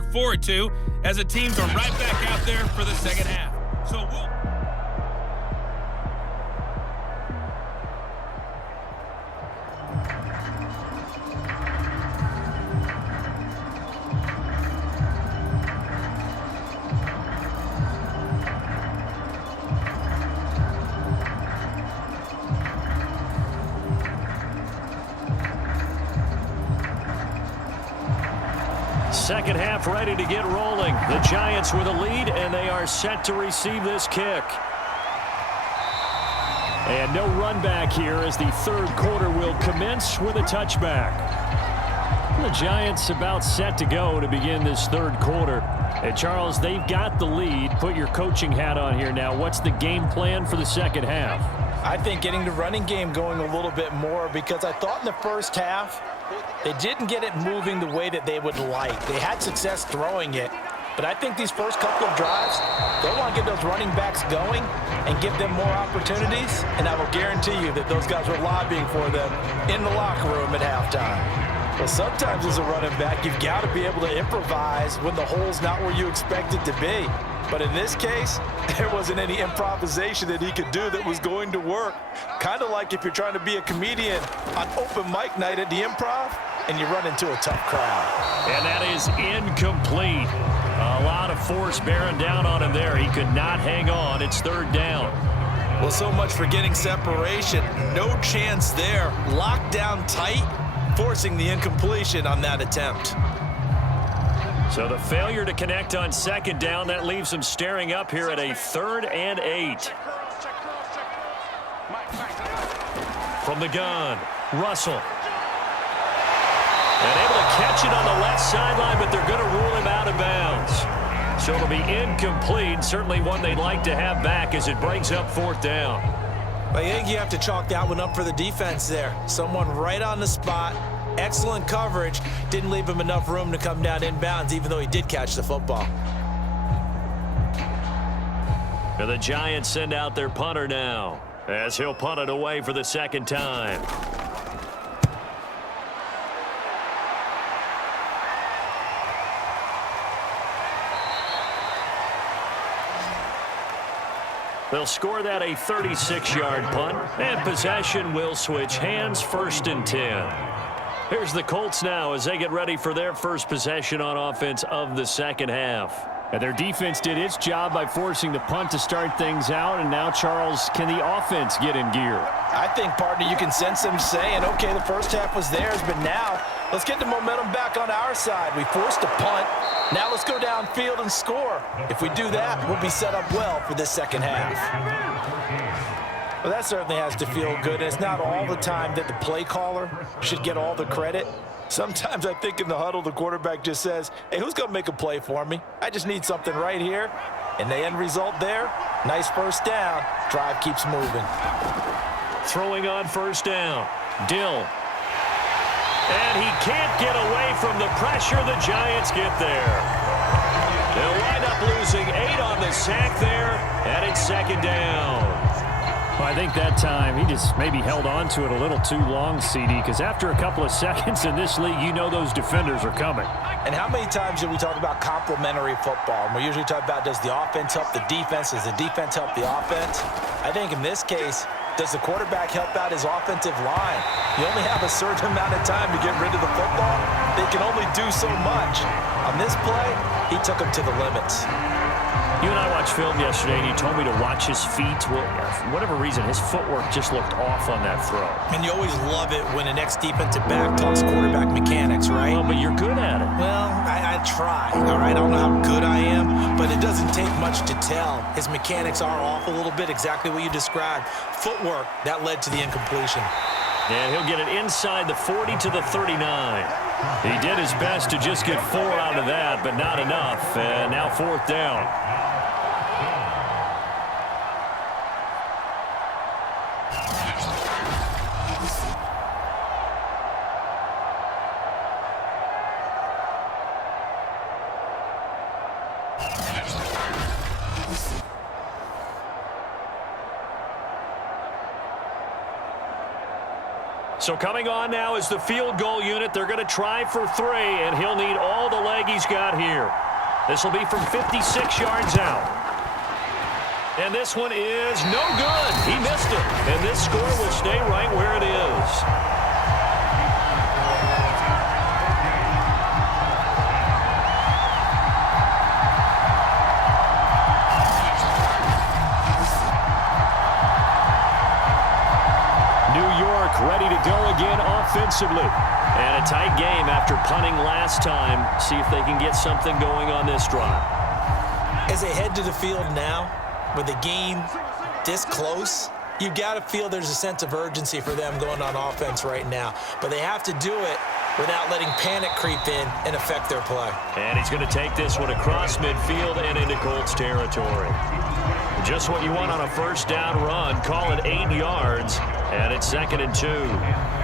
look forward to as the teams are right back out there for the second half. So Second half ready to get rolling. The Giants with a lead, and they are set to receive this kick. And no run back here as the third quarter will commence with a touchback. The Giants about set to go to begin this third quarter. And Charles, they've got the lead. Put your coaching hat on here now. What's the game plan for the second half? I think getting the running game going a little bit more, because I thought in the first half they didn't get it moving the way that they would like. They had success throwing it, but I think these first couple of drives, they want to get those running backs going and give them more opportunities, and I will guarantee you that those guys were lobbying for them in the locker room at halftime. Well, sometimes as a running back, you've got to be able to improvise when the hole's not where you expect it to be. But in this case, there wasn't any improvisation that he could do that was going to work. Kind of like if you're trying to be a comedian on open mic night at the Improv and you run into a tough crowd. And that is incomplete. A lot of force bearing down on him there. He could not hang on. It's third down. Well, so much for getting separation. No chance there. Locked down tight, forcing the incompletion on that attempt. So the failure to connect on second down, that leaves them staring up here at a 3rd and 8. From the gun, Russell. And able to catch it on the left sideline, but they're going to rule him out of bounds. So it'll be incomplete, certainly one they'd like to have back as it brings up 4th down. I think you have to chalk that one up for the defense there. Someone right on the spot. Excellent coverage. Didn't leave him enough room to come down inbounds, even though he did catch the football. And the Giants send out their punter now, as he'll punt it away for the second time. They'll score that a 36-yard punt, and possession will switch hands, 1st and 10. Here's the Colts now as they get ready for their first possession on offense of the second half. And their defense did its job by forcing the punt to start things out, and now, Charles, can the offense get in gear? I think, partner, you can sense them saying, okay, the first half was theirs, but now let's get the momentum back on our side. We forced a punt. Now let's go downfield and score. If we do that, we'll be set up well for this second half. Well, that certainly has to feel good. And it's not all the time that the play caller should get all the credit. Sometimes I think in the huddle, the quarterback just says, hey, who's going to make a play for me? I just need something right here. And the end result there, nice first down. Drive keeps moving. Throwing on first down, Dill. And he can't get away from the pressure. The Giants get there. They'll wind up losing 8 on the sack there, and it's second down. Well, I think that time he just maybe held on to it a little too long, CD, because after a couple of seconds in this league, you know those defenders are coming. And how many times do we talk about complementary football? And we usually talk about, does the offense help the defense? Does the defense help the offense? I think in this case, does the quarterback help out his offensive line? You only have a certain amount of time to get rid of the football. They can only do so much. On this play, he took him to the limits. You and I watched film yesterday, and you told me to watch his feet. Well, for whatever reason, his footwork just looked off on that throw. And you always love it when an ex-defensive back talks quarterback mechanics, right? Well, but you're good at it. Well, I try, all right? I don't know how good I am, but it doesn't take much to tell. His mechanics are off a little bit, exactly what you described. Footwork, that led to the incompletion. And he'll get it inside the 40 to the 39. He did his best to just get 4 out of that, but not enough. And now 4th down. So coming on now is the field goal unit. They're going to try for 3, and he'll need all the leg he's got here. This will be from 56 yards out. And this one is no good. He missed it. And this score will stay right where it is. Ready to go again offensively. And a tight game after punting last time. See if they can get something going on this drive. As they head to the field now, with the game this close, you've got to feel there's a sense of urgency for them going on offense right now. But they have to do it without letting panic creep in and affect their play. And he's going to take this one across midfield and into Colts territory. Just what you want on a first down run. Call it 8 yards, and it's 2nd and 2.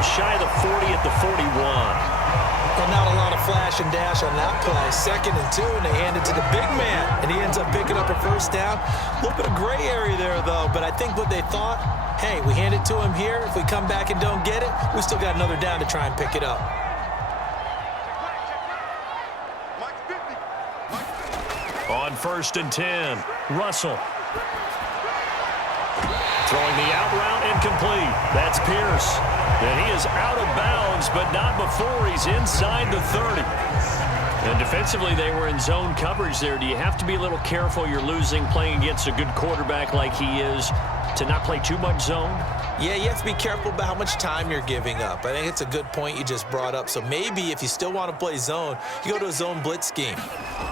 Shy of the 40 at the 41. Well, not a lot of flash and dash on that play. 2nd and 2, and they hand it to the big man, and he ends up picking up a first down. A little bit of gray area there, though, but I think what they thought, hey, we hand it to him here. If we come back and don't get it, we still got another down to try and pick it up. On 1st and 10, Russell. Throwing the out route incomplete. That's Pierce. And he is out of bounds, but not before he's inside the 30. And defensively, they were in zone coverage there. Do you have to be a little careful? You're losing playing against a good quarterback like he is to not play too much zone? Yeah, you have to be careful about how much time you're giving up. I think it's a good point you just brought up. So maybe if you still want to play zone, you go to a zone blitz scheme.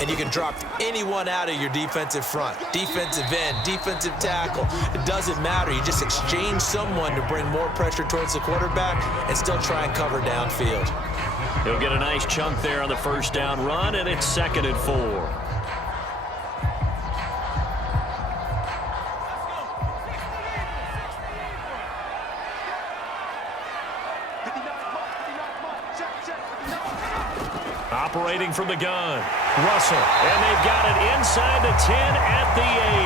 And you can drop anyone out of your defensive front. Defensive end, defensive tackle. It doesn't matter. You just exchange someone to bring more pressure towards the quarterback and still try and cover downfield. He'll get a nice chunk there on the first down run, and it's 2nd and 4. Operating from the gun, Russell, and they've got it inside the 10 at the 8.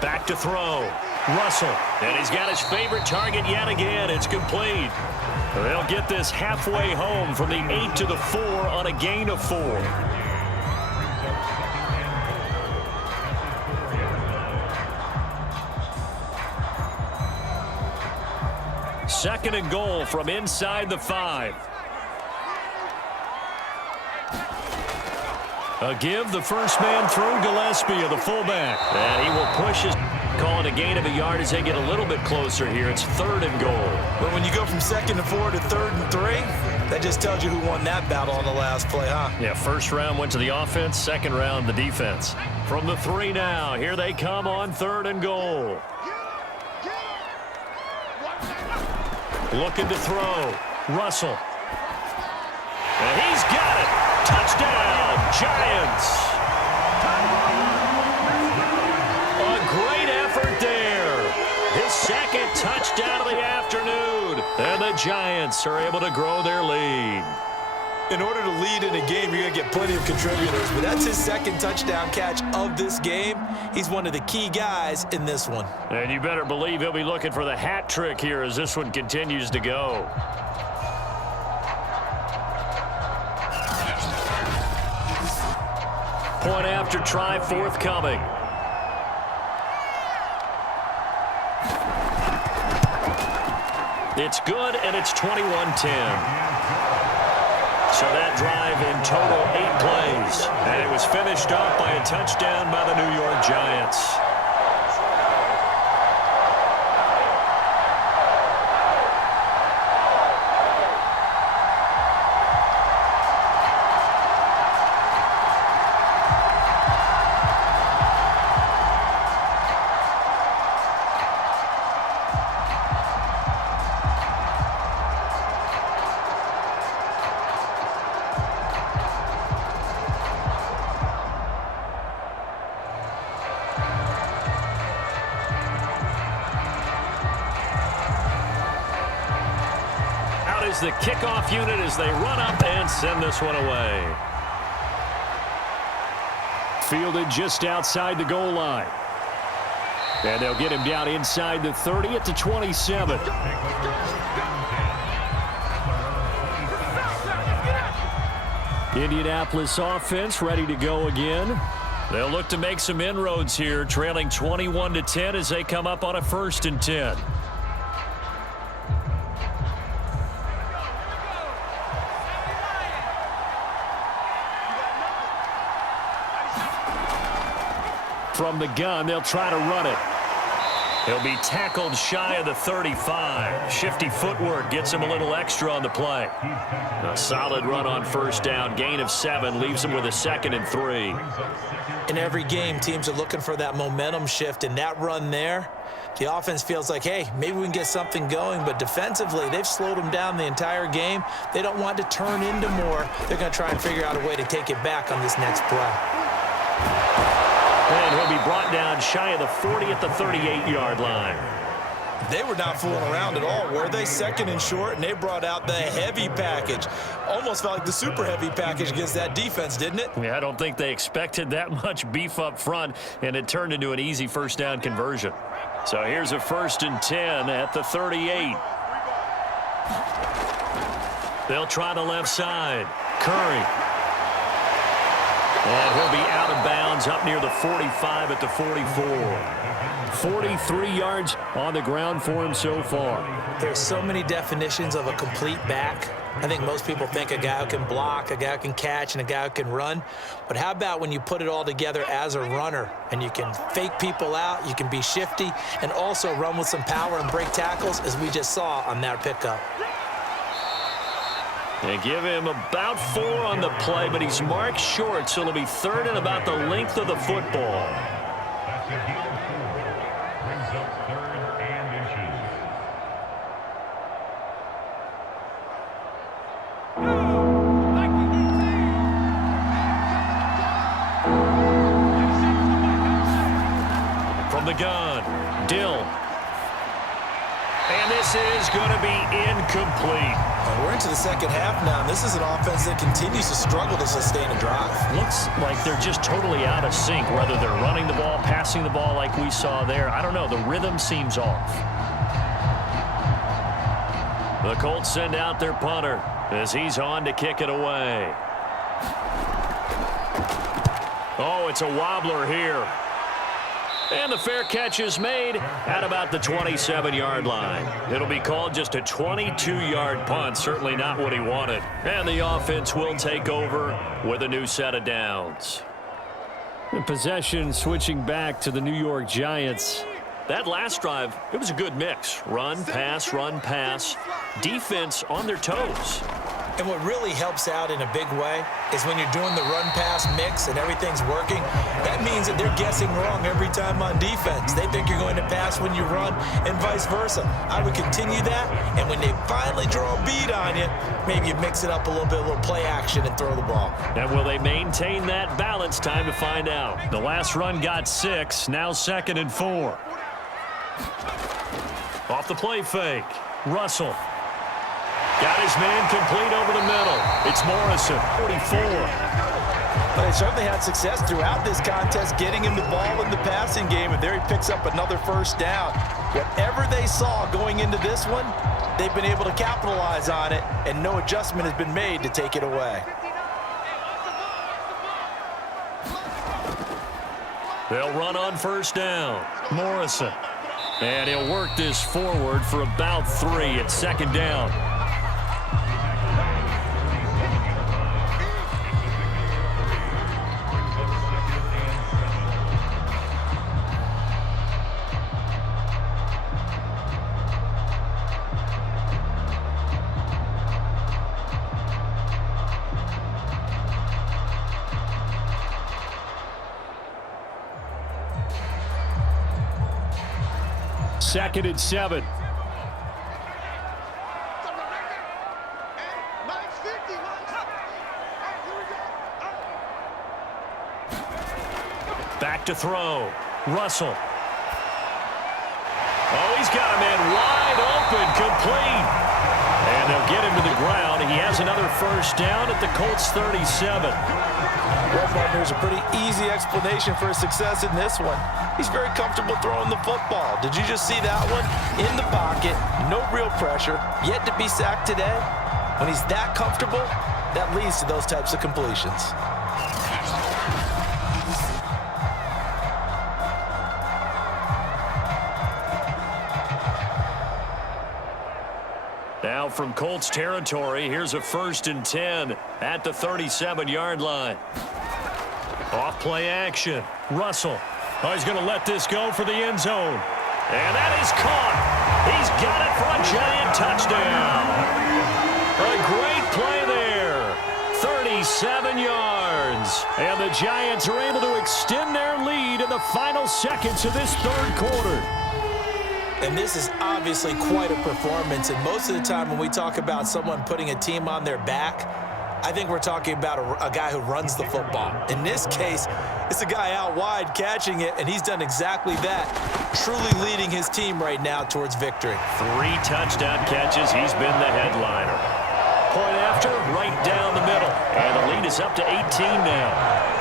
Back to throw. Russell, and he's got his favorite target yet again. It's complete. They'll get this halfway home from the 8 to the 4 on a gain of 4. Second and goal from inside the 5. A give, the first man through Gillespie of the fullback. And he will push his... Calling a gain of a yard as they get a little bit closer here. It's 3rd and goal. But when you go from 2nd and 4 to 3rd and 3, that just tells you who won that battle on the last play, huh? Yeah, first round went to the offense, second round the defense. From the 3 now, here they come on 3rd and goal. Looking to throw. Russell. And he's got it. Touchdown, Giants. Great effort there. His 2nd touchdown of the afternoon. And the Giants are able to grow their lead. In order to lead in a game, you're going to get plenty of contributors. But that's his 2nd touchdown catch of this game. He's one of the key guys in this one. And you better believe he'll be looking for the hat trick here as this one continues to go. Point after try forthcoming. It's good, and it's 21-10. So that drive in total 8 plays. And it was finished off by a touchdown by the New York Giants. That is the kickoff unit as they run up and send this one away. Fielded just outside the goal line. And they'll get him down inside the 30 at the 27. Indianapolis offense ready to go again. They'll look to make some inroads here, trailing 21-10 as they come up on a 1st and 10. From the gun, they'll try to run it. He'll be tackled shy of the 35. Shifty footwork gets him a little extra on the play. A solid run on 1st down. Gain of 7 leaves him with a 2nd and 3. In every game, teams are looking for that momentum shift, and that run there, the offense feels like, hey, maybe we can get something going, but defensively, they've slowed them down the entire game. They don't want to turn into more. They're going to try and figure out a way to take it back on this next play. And he'll be brought down shy of the 40 at the 38-yard line. They were not fooling around at all, were they? 2nd and short, and they brought out the heavy package. Almost felt like the super heavy package against that defense, didn't it? Yeah, I don't think they expected that much beef up front, and it turned into an easy 1st down conversion. So here's a 1st and 10 at the 38. They'll try the left side. Curry. And he'll be out of bounds up near the 45 at the 44. 43 yards on the ground for him so far. There's so many definitions of a complete back. I think most people think a guy who can block, a guy who can catch, and a guy who can run. But how about when you put it all together as a runner and you can fake people out, you can be shifty, and also run with some power and break tackles, as we just saw on that pickup. They give him about 4 on the play, but he's marked short, so it'll be 3rd and about the length of the football. From the gun, Dill. And this is going to be incomplete. We're into the 2nd half now, and this is an offense that continues to struggle to sustain a drive. Looks like they're just totally out of sync, whether they're running the ball, passing the ball like we saw there. I don't know. The rhythm seems off. The Colts send out their punter as he's on to kick it away. Oh, it's a wobbler here. And the fair catch is made at about the 27-yard line. It'll be called just a 22-yard punt. Certainly not what he wanted. And the offense will take over with a new set of downs. The possession switching back to the New York Giants. That last drive, it was a good mix. Run, pass, defense on their toes. And what really helps out in a big way is when you're doing the run-pass mix and everything's working, that means that they're guessing wrong every time on defense. They think you're going to pass when you run and vice versa. I would continue that, and when they finally draw a bead on you, maybe you mix it up a little play action and throw the ball. And will they maintain that balance? Time to find out. The last run got 6, now 2nd and 4. Off the play fake, Russell. Got his man complete over the middle. It's Morrison, 44. But they certainly had success throughout this contest getting him the ball in the passing game, and there he picks up another 1st down. Whatever they saw going into this one, they've been able to capitalize on it, and no adjustment has been made to take it away. They'll run on 1st down. Morrison. And he'll work this forward for about 3 at 2nd down. Second and 7. Back to throw. Russell. Oh, he's got a man wide open, complete. And they'll get him to the ground. He has another first down at the Colts 37. Well, partner, there's a pretty easy explanation for his success in this one. He's very comfortable throwing the football. Did you just see that one? In the pocket, no real pressure, yet to be sacked today. When he's that comfortable, that leads to those types of completions. Now from Colts territory, here's a 1st and 10 at the 37-yard line. Off play action. Russell. Oh, he's going to let this go for the end zone. And that is caught. He's got it for a giant touchdown. A great play there. 37 yards. And the Giants are able to extend their lead in the final seconds of this 3rd quarter. And this is obviously quite a performance. And most of the time when we talk about someone putting a team on their back, I think we're talking about a guy who runs the football. In this case, it's a guy out wide catching it, and he's done exactly that, truly leading his team right now towards victory. 3 touchdown catches. He's been the headliner. Point after, right down the middle. And the lead is up to 18 now.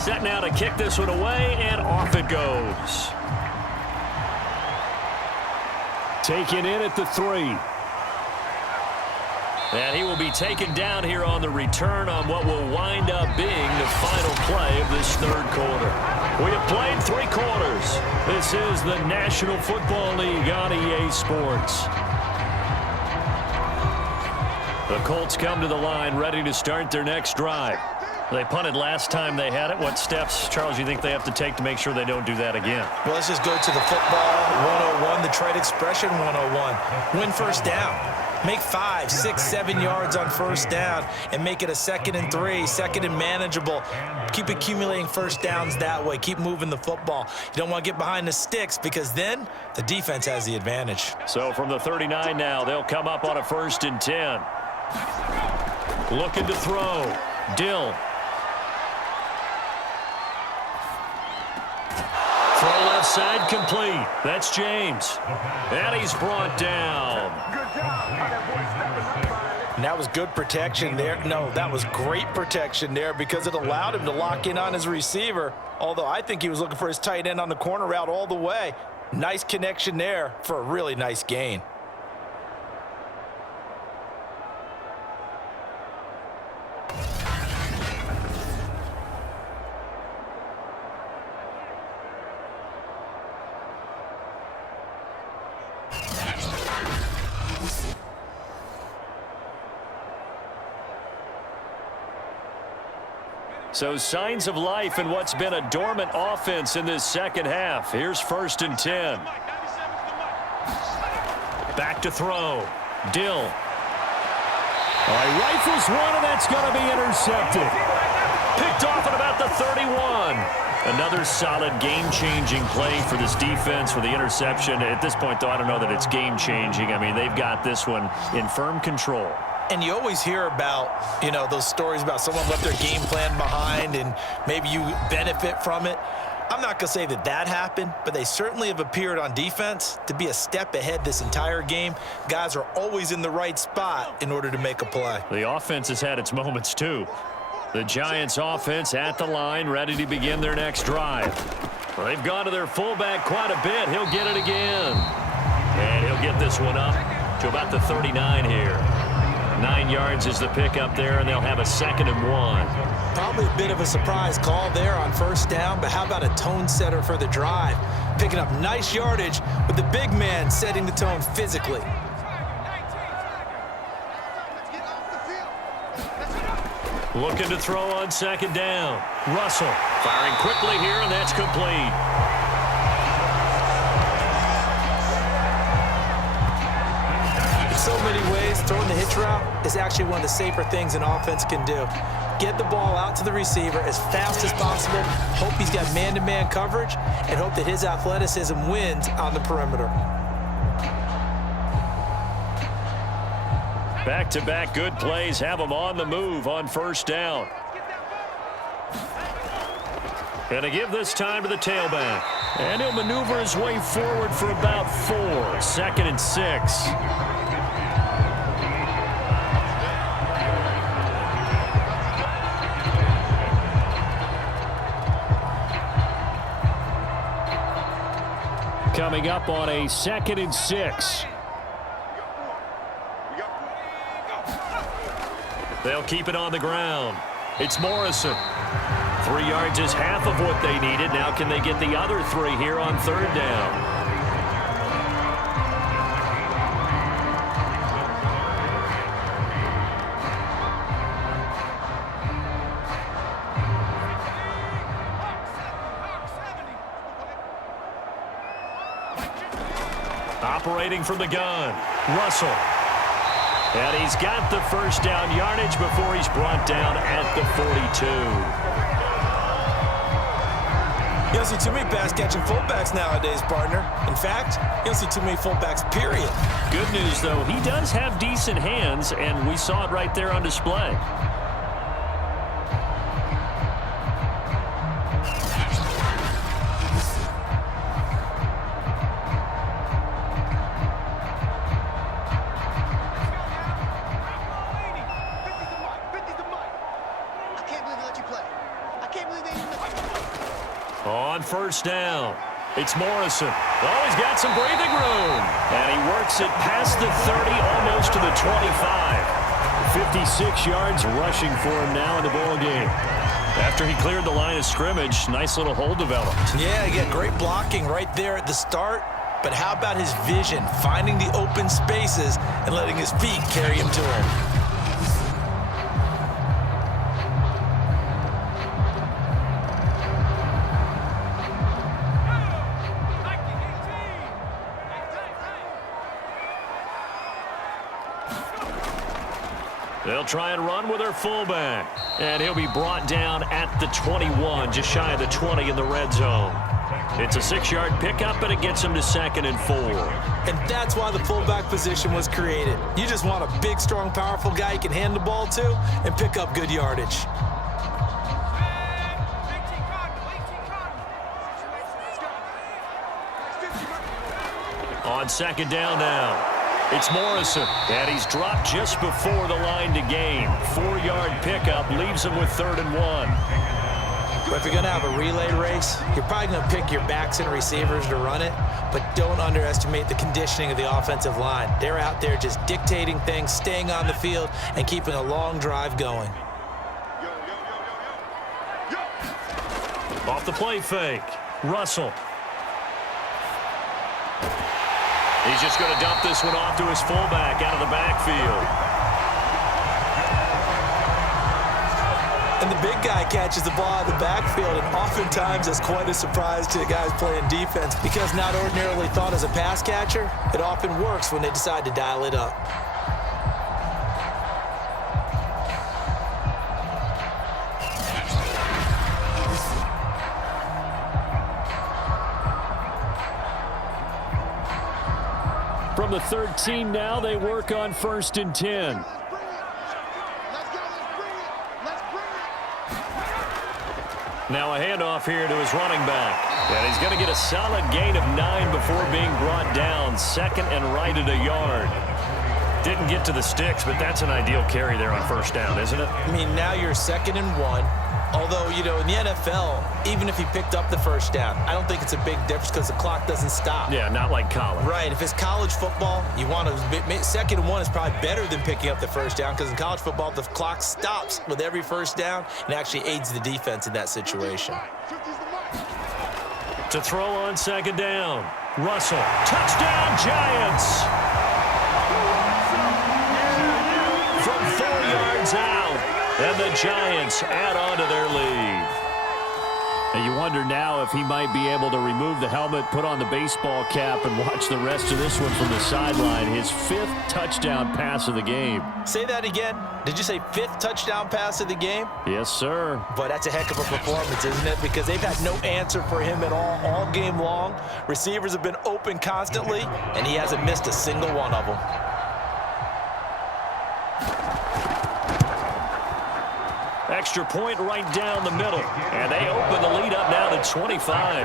Set now to kick this one away, and off it goes. Taken in at the 3. And he will be taken down here on the return on what will wind up being the final play of this 3rd quarter. We have played 3 quarters. This is the National Football League on EA Sports. The Colts come to the line ready to start their next drive. They punted last time they had it. What steps, Charles, you think they have to take to make sure they don't do that again? Well, let's just go to the football 101, the trade expression 101. Win first down. Make 5, 6, 7 yards on first down and make it a 2nd and 3, 2nd and manageable. Keep accumulating first downs that way. Keep moving the football. You don't want to get behind the sticks because then the defense has the advantage. So from the 39 now, they'll come up on a 1st and 10. Looking to throw. Dill. Throw left side complete. That's James. And he's brought down. And that was good protection there. No, that was great protection there because it allowed him to lock in on his receiver. Although I think he was looking for his tight end on the corner route all the way. Nice connection there for a really nice gain. So signs of life in what's been a dormant offense in this 2nd half. Here's 1st and 10. Back to throw. Dill. He rifles one, and that's going to be intercepted. Picked off at about the 31. Another solid game-changing play for this defense for the interception. At this point, though, I don't know that it's game-changing. I mean, they've got this one in firm control. And you always hear about, those stories about someone left their game plan behind and maybe you benefit from it. I'm not going to say that that happened, but they certainly have appeared on defense to be a step ahead this entire game. Guys are always in the right spot in order to make a play. The offense has had its moments, too. The Giants offense at the line, ready to begin their next drive. Well, they've gone to their fullback quite a bit. He'll get it again. And he'll get this one up to about the 39 here. 9 yards is the pickup there, and they'll have a 2nd and 1. Probably a bit of a surprise call there on first down, but how about a tone setter for the drive? Picking up nice yardage with the big man setting the tone physically. Looking to throw on 2nd down. Russell firing quickly here, and that's complete. so many ways, throwing the hitch route is actually one of the safer things an offense can do. Get the ball out to the receiver as fast as possible, hope he's got man-to-man coverage, and hope that his athleticism wins on the perimeter. Back-to-back good plays have them on the move on first down. Going to give this time to the tailback. And he'll maneuver his way forward for about 4. 2nd and 6. Coming up on a 2nd and 6. They'll keep it on the ground. It's Morrison. 3 yards is half of what they needed. Now can they get the other 3 here on 3rd down? Operating from the gun, Russell. And he's got the first down yardage before he's brought down at the 42. You don't see too many pass-catching fullbacks nowadays, partner. In fact, you don't see too many fullbacks, period. Good news, though, he does have decent hands, and we saw it right there on display. On first down, it's Morrison. Oh, he's got some breathing room. And he works it past the 30, almost to the 25. 56 yards rushing for him now in the ball game. After he cleared the line of scrimmage, nice little hole developed. Yeah, he got great blocking right there at the start. But how about his vision, finding the open spaces and letting his feet carry him to him? They'll try and run with their fullback. And he'll be brought down at the 21, just shy of the 20 in the red zone. It's a 6-yard pickup, but it gets him to 2nd and 4. And that's why the fullback position was created. You just want a big, strong, powerful guy you can hand the ball to and pick up good yardage. On 2nd down now. It's Morrison, and he's dropped just before the line to gain. 4-yard pickup leaves him with 3rd and 1. But if you're going to have a relay race, you're probably going to pick your backs and receivers to run it, but don't underestimate the conditioning of the offensive line. They're out there just dictating things, staying on the field, and keeping a long drive going. Off the play fake, Russell. He's just going to dump this one off to his fullback out of the backfield. And the big guy catches the ball out of the backfield, and oftentimes that's quite a surprise to the guys playing defense because not ordinarily thought as a pass catcher, it often works when they decide to dial it up. From the 13 now, they work on 1st and 10. Now a handoff here to his running back. And he's going to get a solid gain of 9 before being brought down. 2nd and right at a yard. Didn't get to the sticks, but that's an ideal carry there on 1st down, isn't it? I mean, now you're 2nd and 1. Although, you know, in the NFL, even if he picked up the 1st down, I don't think it's a big difference because the clock doesn't stop. Yeah, not like college. Right. If it's college football, you want to 2nd and 1 is probably better than picking up the 1st down because in college football, the clock stops with every 1st down and actually aids the defense in that situation. To throw on 2nd down, Russell. Touchdown, Giants! From 4 yards out. And the Giants add on to their lead. And you wonder now if he might be able to remove the helmet, put on the baseball cap, and watch the rest of this one from the sideline. His 5th touchdown pass of the game. Say that again. Did you say 5th touchdown pass of the game? Yes, sir. But that's a heck of a performance, isn't it? Because they've had no answer for him at all game long. Receivers have been open constantly, and he hasn't missed a single one of them. Extra point right down the middle. And they open the lead up now to 25.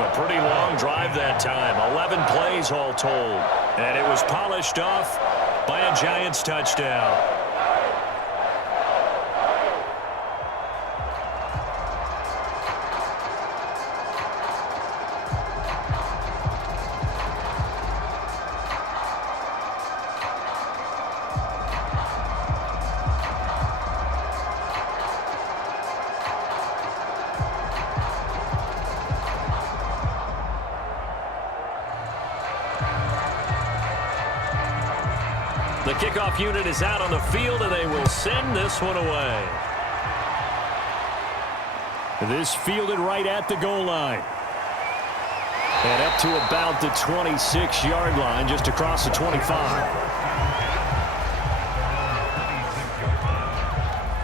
A pretty long drive that time. 11 plays all told. And it was polished off by a Giants touchdown. The kickoff unit is out on the field, and they will send this one away. This fielded right at the goal line. And up to about the 26-yard line, just across the 25.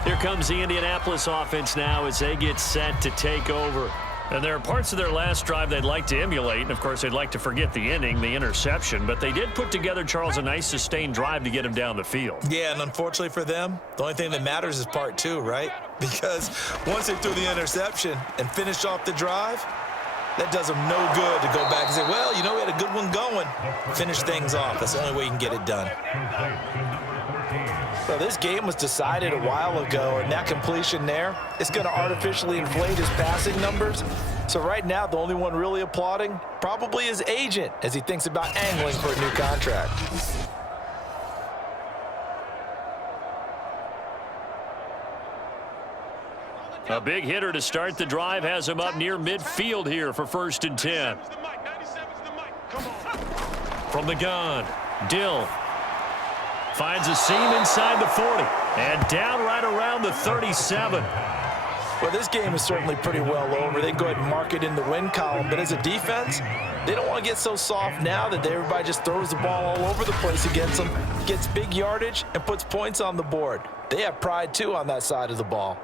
Here comes the Indianapolis offense now as they get set to take over. And there are parts of their last drive they'd like to emulate, and of course they'd like to forget the ending, the interception, but they did put together, Charles, a nice sustained drive to get him down the field. Yeah, and unfortunately for them, the only thing that matters is part 2, right? Because once they threw the interception and finished off the drive, that does them no good to go back and say, well, you know, we had a good one going. Finish things off. That's the only way you can get it done. So this game was decided a while ago, and that completion there, it's going to artificially inflate his passing numbers. So right now, the only one really applauding probably his agent as he thinks about angling for a new contract. A big hitter to start the drive has him up near midfield here for 1st and 10. From the gun, Dill finds a seam inside the 40 and down right around the 37. Well, this game is certainly pretty well over. They can go ahead and mark it in the win column, but as a defense, they don't want to get so soft now that everybody just throws the ball all over the place against them, gets big yardage, and puts points on the board. They have pride, too, on that side of the ball.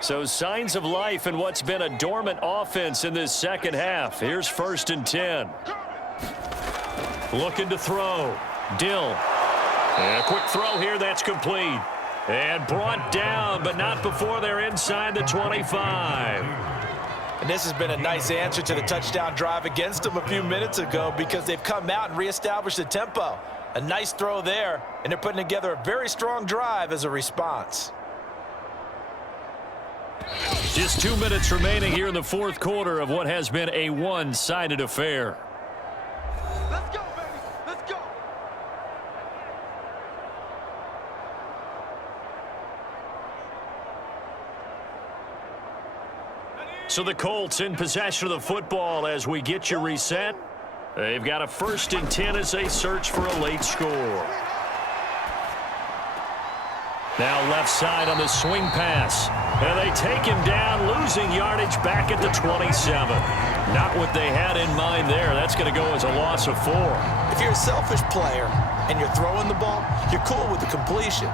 So signs of life in what's been a dormant offense in this second half. Here's 1st and 10. Looking to throw. Dill. And a quick throw here that's complete. And brought down, but not before they're inside the 25. And this has been a nice answer to the touchdown drive against them a few minutes ago because they've come out and reestablished the tempo. A nice throw there, and they're putting together a very strong drive as a response. Just 2 minutes remaining here in the 4th quarter of what has been a one-sided affair. Let's go, baby. Let's go. So the Colts in possession of the football as we get you reset. They've got a 1st and 10 as they search for a late score. Now left side on the swing pass. And they take him down, losing yardage back at the 27. Not what they had in mind there. That's going to go as a loss of 4. If you're a selfish player and you're throwing the ball, you're cool with the completion.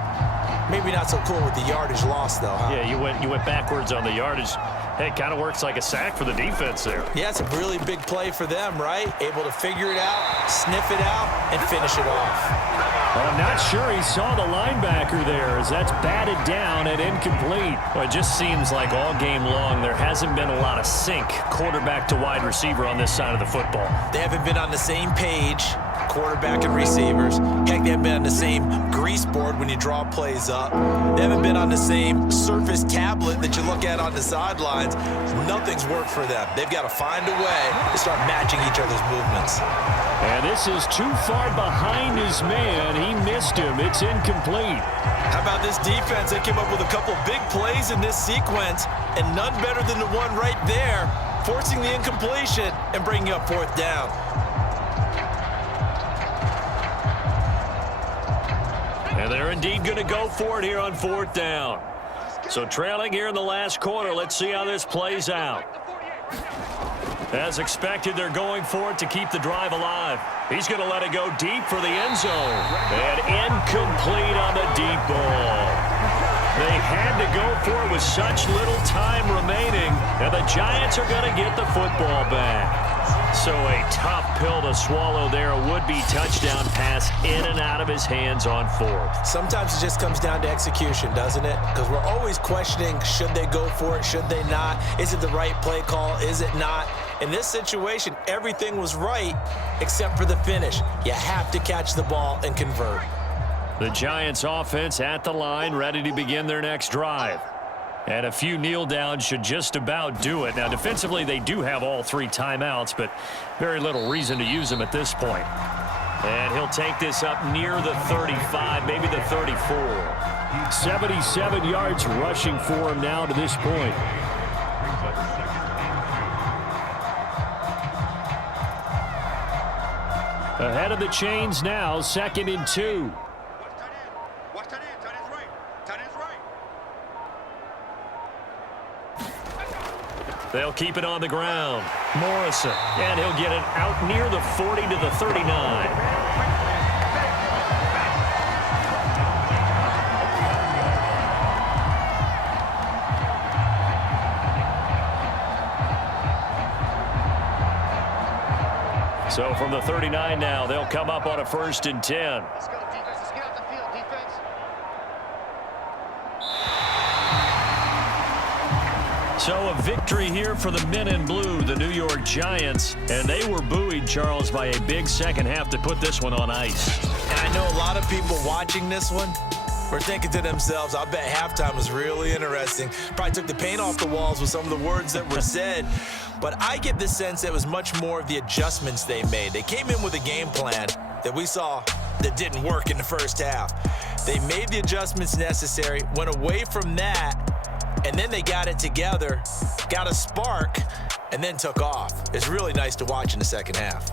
Maybe not so cool with the yardage loss, though, huh? Yeah, you went backwards on the yardage. Hey, it kind of works like a sack for the defense there. Yeah, it's a really big play for them, right? Able to figure it out, sniff it out, and finish it off. Well, I'm not sure he saw the linebacker there as that's batted down and incomplete. Well, it just seems like all game long there hasn't been a lot of sync quarterback to wide receiver on this side of the football. They haven't been on the same page, quarterback and receivers. Heck, they haven't been on the same grease board when you draw plays up. They haven't been on the same Surface tablet that you look at on the sidelines. Nothing's worked for them. They've got to find a way to start matching each other's movements. And this is too far behind his man. He missed him. It's incomplete. How about this defense? They came up with a couple big plays in this sequence, and none better than the one right there forcing the incompletion and bringing up fourth down. And they're indeed going to go for it here on fourth down. So trailing here in the last quarter. Let's see how this plays out. As expected, they're going for it to keep the drive alive. He's going to let it go deep for the end zone. And incomplete on the deep ball. They had to go for it with such little time remaining. And the Giants are going to get the football back. So a tough pill to swallow there. A would-be touchdown pass in and out of his hands on fourth. Sometimes it just comes down to execution, doesn't it? Because we're always questioning, should they go for it, should they not? Is it the right play call, is it not? In this situation, everything was right except for the finish. You have to catch the ball and convert. The Giants offense at the line, ready to begin their next drive. And a few kneel downs should just about do it. Now, defensively, they do have all 3 timeouts, but very little reason to use them at this point. And he'll take this up near the 35, maybe the 34. 77 yards rushing for him now to this point. Ahead of the chains now, 2nd and 2. Watch that in. Tight end's right. Tight end's right. They'll keep it on the ground. Morrison, and he'll get it out near the 40 to the 39. So from the 39 now, they'll come up on a 1st and 10. Let's go, defense. Let's get out the field, defense. So a victory here for the men in blue, the New York Giants. And they were buoyed, Charles, by a big second half to put this one on ice. And I know a lot of people watching this one were thinking to themselves, I bet halftime was really interesting. Probably took the paint off the walls with some of the words that were said. But I get the sense that it was much more of the adjustments they made. They came in with a game plan that we saw that didn't work in the first half. They made the adjustments necessary, went away from that, and then they got it together, got a spark, and then took off. It's really nice to watch in the second half.